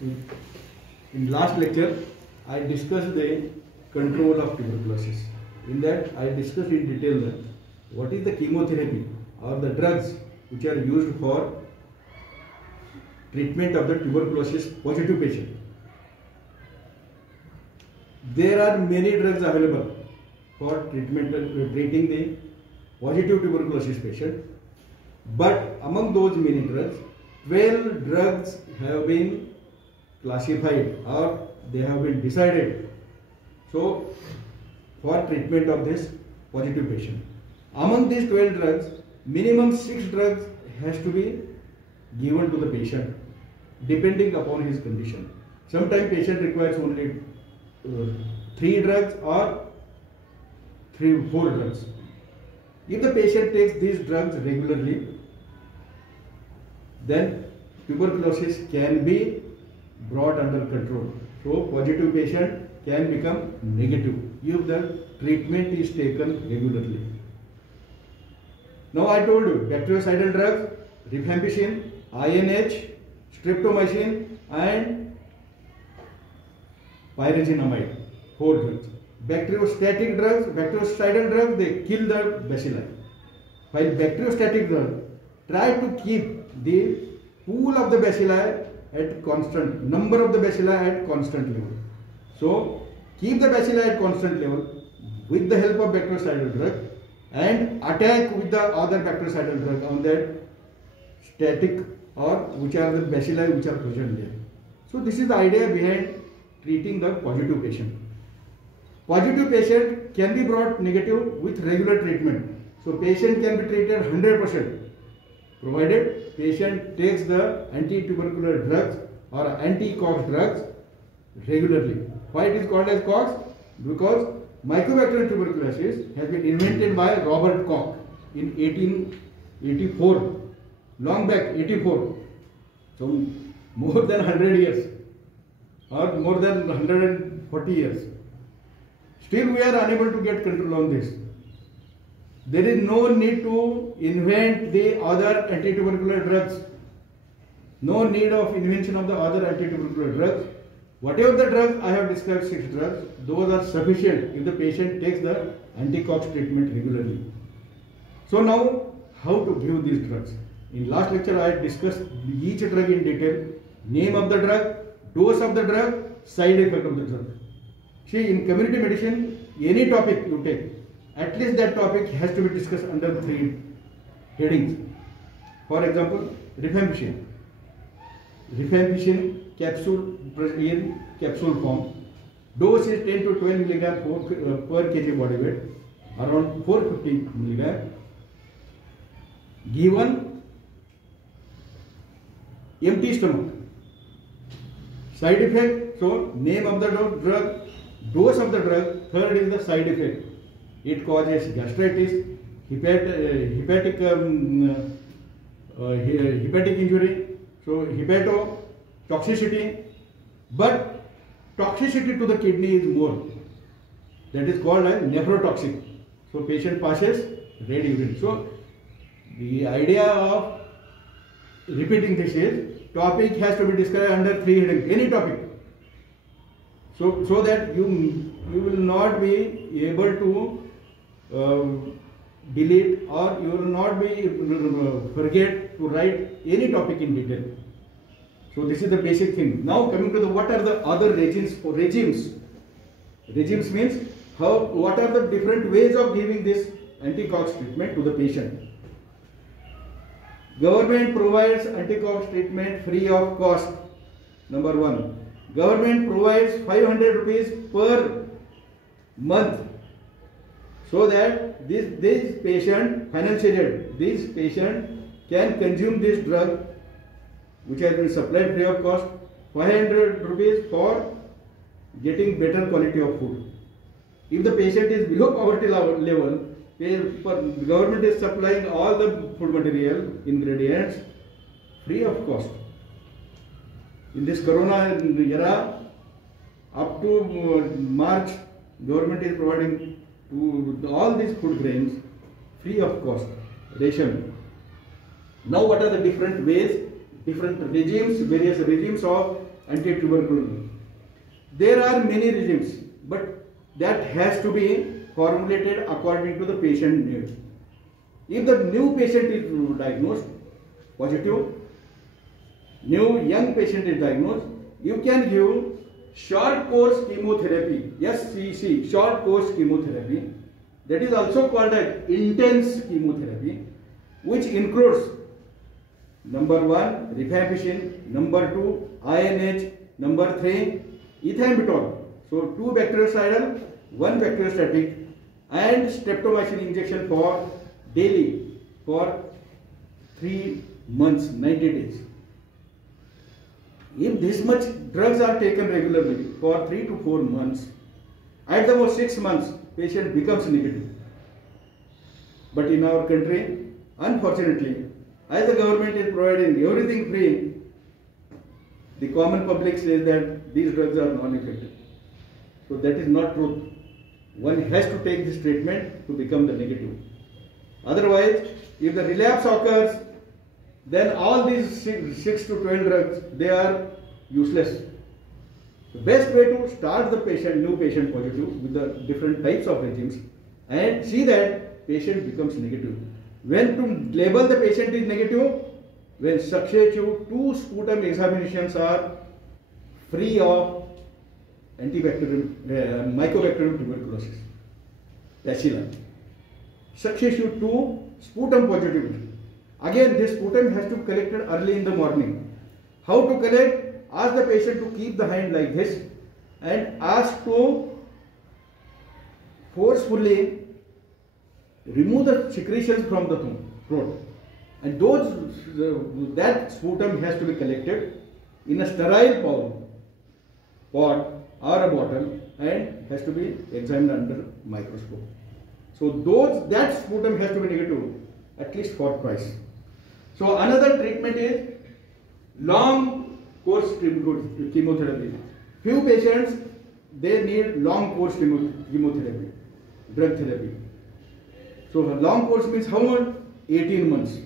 In last lecture, I discussed the control of tuberculosis. In that, I discussed in detail that what is the chemotherapy or the drugs which are used for treatment of the tuberculosis positive patient. There are many drugs available for treatment treating the positive tuberculosis patient, but among those many drugs, 12 drugs have been classified or they have been decided so for treatment of this positive patient. Among these 12 drugs, minimum 6 drugs has to be given to the patient depending upon his condition. Sometimes patient requires only 3 drugs or 4 drugs. If the patient takes these drugs regularly, then tuberculosis can be brought under control. So positive patient can become negative if the treatment is taken regularly. Now I told you bactericidal drugs, rifampicin, INH, streptomycin and pyrazinamide, 4 drugs. Bacteriostatic drugs, bactericidal drugs, they kill the bacilli. While bacteriostatic drugs try to keep the pool of the bacilli at constant, number of the bacilli at constant level. So keep the bacilli at constant level with the help of bactericidal drug and attack with the other bactericidal drug on that static or which are the bacilli which are present there. So this is the idea behind treating the positive patient. Positive patient can be brought negative with regular treatment. So patient can be treated 100% provided patient takes the anti-tubercular drugs or anti-Cox drugs regularly. Why it is called as Cox? Because Mycobacterium tuberculosis has been invented by Robert Koch in 1884, long back, 84. So more than 100 years or more than 140 years. Still we are unable to get control on this. There is no need to invent the other anti-tubercular drugs. No need of invention of the other anti-tubercular drugs. Whatever the drugs, I have described 6 drugs, those are sufficient if the patient takes the anti-Cox treatment regularly. So now, how to give these drugs? In last lecture, I discussed each drug in detail, name of the drug, dose of the drug, side effect of the drug. See, in community medicine, any topic you take, at least that topic has to be discussed under 3 headings. For example, rifampicin. Rifampicin capsule in capsule form. Dose is 10 to 12 mg per kg body weight, around 450 mg. Given empty stomach. Side effect, so name of the drug, dose of the drug, third is the side effect. It causes gastritis, hepatic injury, so hepatotoxicity, but toxicity to the kidney is more. That is called as nephrotoxic. So patient passes red urine. So the idea of repeating this is topic has to be described under 3 headings, any topic. So that you will not be able to delete or you will not be forget to write any topic in detail. So this is the basic thing. Now coming to the what are the other regimes for regimes. Regimes means what are the different ways of giving this anti-Cox treatment to the patient. Government provides anti-Cox treatment free of cost. Number 1. Government provides 500 rupees per month so that this patient, financially, this patient can consume this drug which has been supplied free of cost, 500 rupees for getting better quality of food. If the patient is below poverty level, the government is supplying all the food material, ingredients free of cost. In this corona era, up to March, government is providing to all these food grains free of cost, ration. Now what are the different ways, different regimes, various regimes of anti-tuberculosis. There are many regimes, but that has to be formulated according to the patient need. If the new patient is diagnosed positive, new young patient is diagnosed, you can give short course chemotherapy, SCC, short course chemotherapy. That is also called as intense chemotherapy, which includes number 1 rifampicin, number 2 INH, number 3 ethambutol. So 2 bactericidal, 1 bacteriostatic, and streptomycin injection for daily for 3 months, 90 days. If this much drugs are taken regularly for 3 to 4 months, at the most 6 months, patient becomes negative. But in our country, unfortunately, as the government is providing everything free, the common public says that these drugs are non-effective. So that is not true. One has to take this treatment to become the negative. Otherwise, if the relapse occurs, then all these 6 to 12 drugs, they are useless. The best way to start the patient, new patient positive with the different types of regimes and see that patient becomes negative. When to label the patient is negative? When successive 2 sputum examinations are free of antibacterial, mycobacterium tuberculosis, bacilli. Successive 2 sputum positivity. Again, this sputum has to be collected early in the morning. How to collect? Ask the patient to keep the hand like this and ask to forcefully remove the secretions from the throat. And that sputum has to be collected in a sterile pot or a bottle and has to be examined under microscope. So that sputum has to be negative at least for twice. So another treatment is long course chemotherapy. Few patients, they need long course chemotherapy, drug therapy. So long course means how much? 18 months.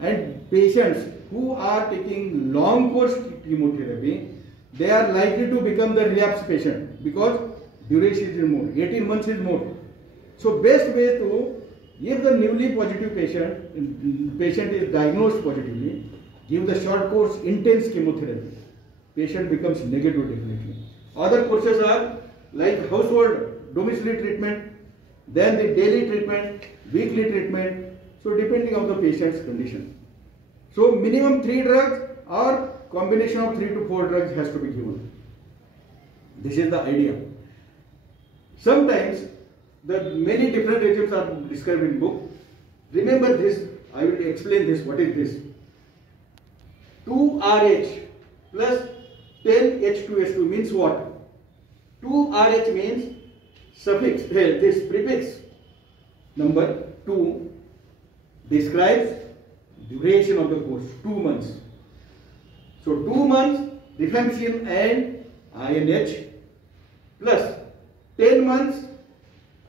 And patients who are taking long course chemotherapy, they are likely to become the relapse patient because duration is more, 18 months is more. So best way to, if the newly positive patient is diagnosed positively, give the short course intense chemotherapy. Patient becomes negative definitely. Other courses are like household domiciliary treatment, then the daily treatment, weekly treatment. So depending on the patient's condition. So minimum 3 drugs or combination of 3 to 4 drugs has to be given. This is the idea. Sometimes the many different regimes are described in book. Remember this, I will explain this. What is this? 2RH plus 10H2S2 means what? 2RH means suffix, this prefix number 2 describes duration of the course, 2 months. So 2 months rifampicin and INH plus 10 months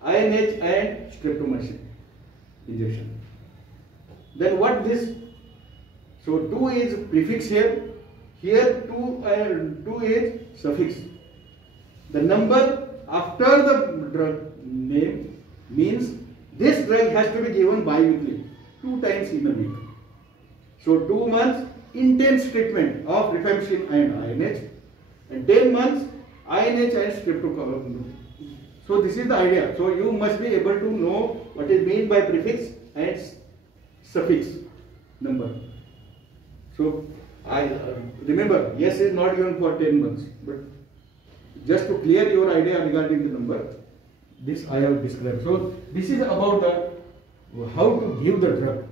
INH and streptomycin injection. Then what this? So 2 is prefix here. Here 2 is suffix. The number after the drug name means this drug has to be given bi-weekly, 2 times in a week. So 2 months intense treatment of rifampicin and INH and 10 months INH and streptomycin. So this is the idea. So you must be able to know what is meant by prefix and suffix number. So I remember, yes is not given for 10 months, but just to clear your idea regarding the number, this I have described. So this is about how to give the drug.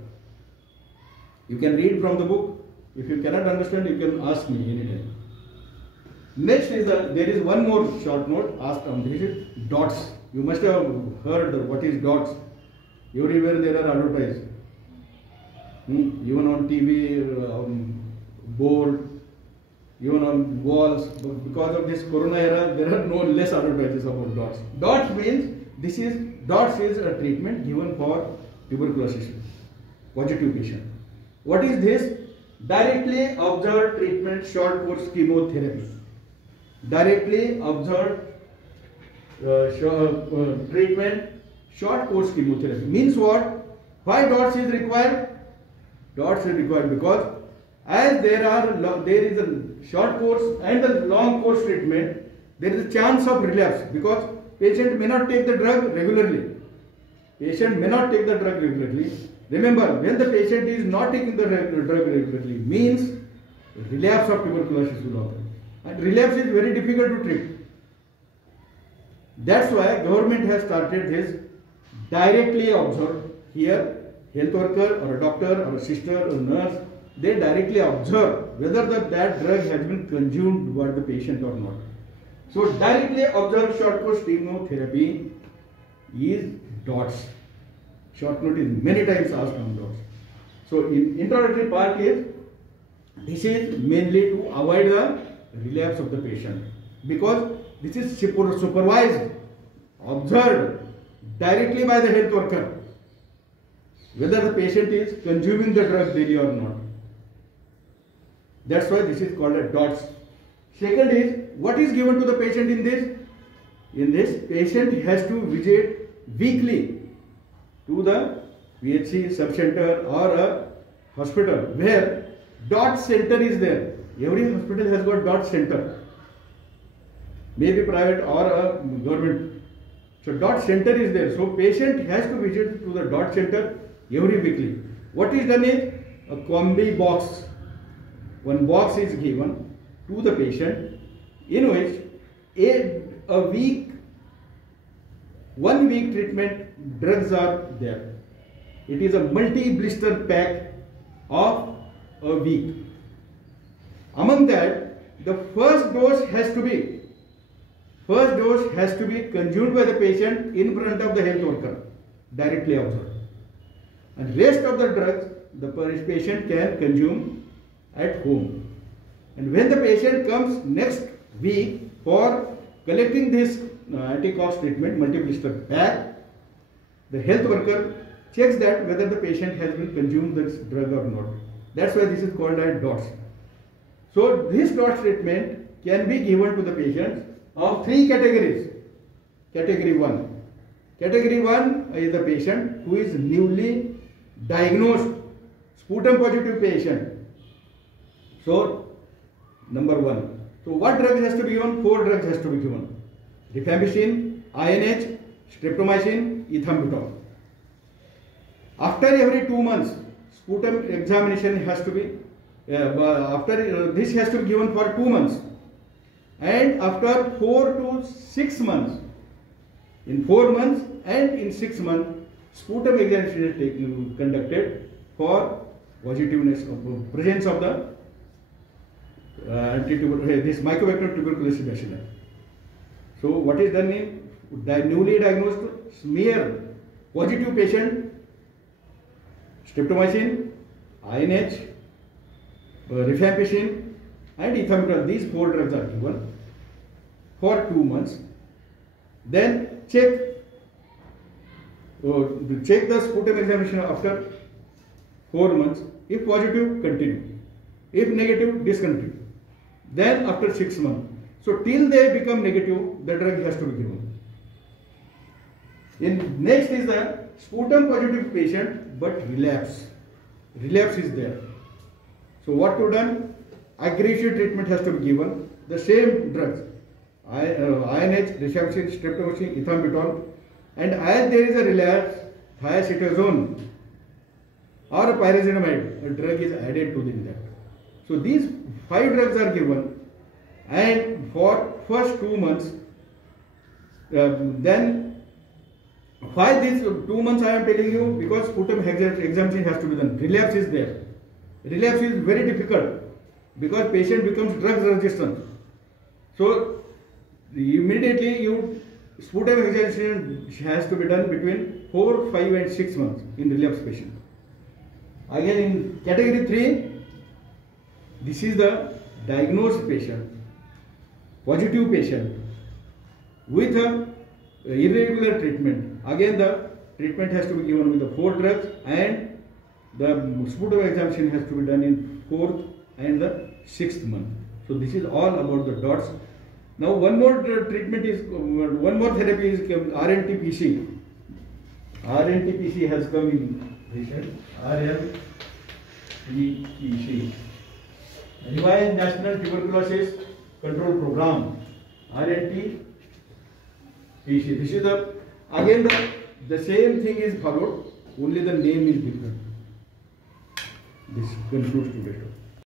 You can read from the book. If you cannot understand, you can ask me anytime. Next is there is one more short note asked on this is dots. You must have heard what is dots. Everywhere there are advertised. Even on TV, board, even on walls. But because of this corona era, there are no less advertisements about dots. Dots means dots is a treatment given for tuberculosis positive patient. What is this? Directly observed treatment, short course chemotherapy. Directly observed treatment, short course chemotherapy means what? Why DOTS is required? DOTS is required because as there is a short course and a long course treatment, there is a chance of relapse because patient may not take the drug regularly. Patient may not take the drug regularly. Remember, when the patient is not taking the drug regularly, means relapse of tuberculosis will occur. And relapse is very difficult to treat. That's why government has started this directly observed. Here, health worker or a doctor or a sister or a nurse, they directly observe whether that drug has been consumed by the patient or not. So directly observed short course chemotherapy is DOTS. Short note is many times asked on DOTS. So in introductory part is, this is mainly to avoid the relapse of the patient because this is supervised, observed directly by the health worker whether the patient is consuming the drug daily or not. That's why this is called a DOTS. Second is, what is given to the patient in this? In this, patient has to visit weekly to the PHC subcenter or a hospital where DOTS center is there. Every hospital has got DOTS center, maybe private or a government. So DOTS center is there. So patient has to visit to the DOTS center every weekly. What is done is a combi box. One box is given to the patient in which one week treatment drugs are there. It is a multi-blister pack of a week. Among that, the first dose has to be consumed by the patient in front of the health worker, directly observed. And rest of the drugs the patient can consume at home. And when the patient comes next week for collecting this anti-cough treatment, multi-blister pack, the health worker checks that whether the patient has been consumed this drug or not. That's why this is called as DOTS. So this DOTS treatment can be given to the patients of three categories. Category 1. Category 1 is the patient who is newly diagnosed sputum positive patient. So number 1. So what drug has to be given? 4 drugs has to be given. Rifampicin, INH, streptomycin, ethambutol. After every 2 months, sputum examination has to be, this has to be given for 2 months. And after 4 to 6 months, in 4 months and in 6 months, sputum examination is conducted for positiveness of presence of the this Mycobacterium tuberculosis bacilli. So what is done in the newly diagnosed smear positive patient, streptomycin, INH, rifampicin and ethambutol, these 4 drugs are given for 2 months. Then check the sputum examination after 4 months. If positive, continue. If negative, discontinue. Then after 6 months. So till they become negative, the drug has to be given. Next is the sputum positive patient but relapse. Relapse is there. So what to done? Aggressive treatment has to be given. The same drugs, INH, rifampicin, streptomycin, ethambutol, and as there is a relapse, thiacetazone or pyrazinamide, a drug is added to that. So these 5 drugs are given, and for first 2 months, then why these 2 months I am telling you? Because sputum examination has to be done. Relapse is there. Relapse is very difficult because patient becomes drug resistant. So immediately sputum examination has to be done between 4, 5 and 6 months in relapse patient. Again in category 3, this is the diagnosed patient, positive patient with a irregular treatment. Again the treatment has to be given with the 4 drugs and the sputum examination has to be done in 4th and the 6th month. So this is all about the dots. Now one more treatment is, one more therapy is RNTPC. RNTPC has come in recent. RNTPC, Revised National Tuberculosis Control Program. RNTPC. This is again the same thing is followed, only the name is different. This concludes today's talk.